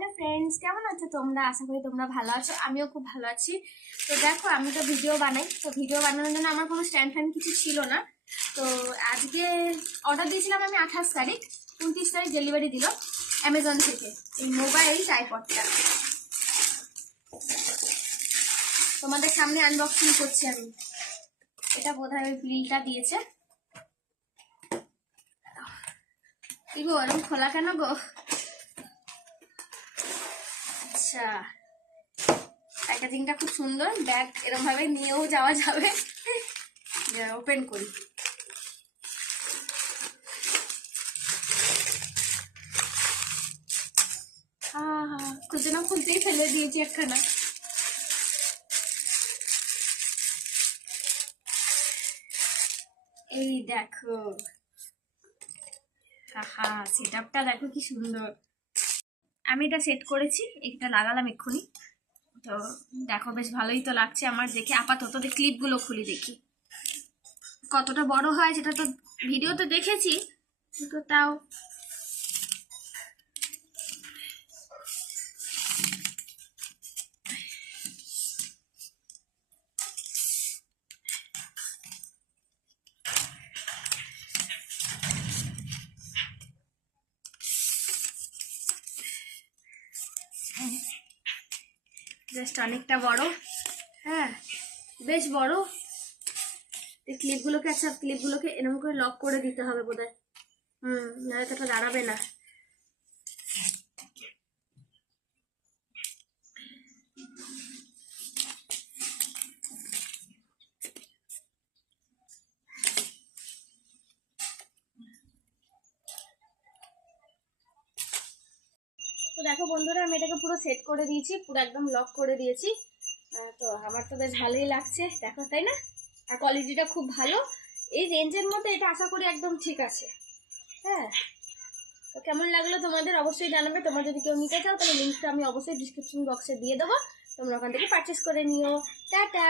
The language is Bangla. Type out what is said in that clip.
হ্যালো ফ্রেন্ডস, কেমন আছো তোমরা? আশা করি তোমরা ভালো আছো। আমিও খুব ভালো আছি। তো দেখো, আমি তো ভিডিও বানাই, তো ভিডিও বানানোর জন্য আমার কোনো স্ট্যান্ড ফ্যান কিছু ছিল না। তো আজকে অর্ডার দিয়েছিলাম আমি 28 তারিখ, 29 তারিখ ডেলিভারি দিল অ্যামাজন থেকে এই মোবাইল ট্রাইপডটা। তোমাদের সামনে আনবক্সিং করছি আমি। এটা বোধহয় ওই বিলটা দিয়েছে। কি গো, এরকম খোলা কেন গো? আচ্ছা, প্যাকেজিংটা খুব সুন্দর। ব্যাগ এরকম ভাবে নিয়েও যাওয়া যাবে। ওপেন করি। খুলতে না খুলতেই ফেলে দিয়েছি একখানা। এই দেখো, সেটআপটা দেখো কি সুন্দর। আমি এটা সেট করেছি, এটা লাগালাম এক্ষুনি। তো দেখো, বেশ ভালোই তো লাগছে আমার দেখে। আপাতত ক্লিপগুলো খুলি, দেখি কতটা বড় হয়। সেটা তো ভিডিওতে দেখেছি, কিন্তু তাও জাস্ট অনেকটা বড়। হ্যাঁ, বেশ বড়। এই ক্লিপগুলোকে এরকম করে লক করে দিতে হবে বোধহয়। নাহলে তো দাঁড়াবে না। তো দেখো বন্ধুরা, আমি এটাকে পুরো সেট করে দিয়েছি, পুরো একদম লক করে দিয়েছি। তো আমার তো বেশ ভালোই লাগছে, দেখো, তাই না? আর কোয়ালিটিটা খুব ভালো। এই রেঞ্জের মধ্যে এটা আশা করি একদম ঠিক আছে। হ্যাঁ, তো কেমন লাগলো তোমাদের অবশ্যই জানাবে। তোমরা যদি কেউ নিতে চাও তাহলে লিঙ্কটা আমি অবশ্যই ডিসক্রিপশন বক্সে দিয়ে দেবো। তোমরা ওখান থেকে পারচেস করে নিও। টাটা।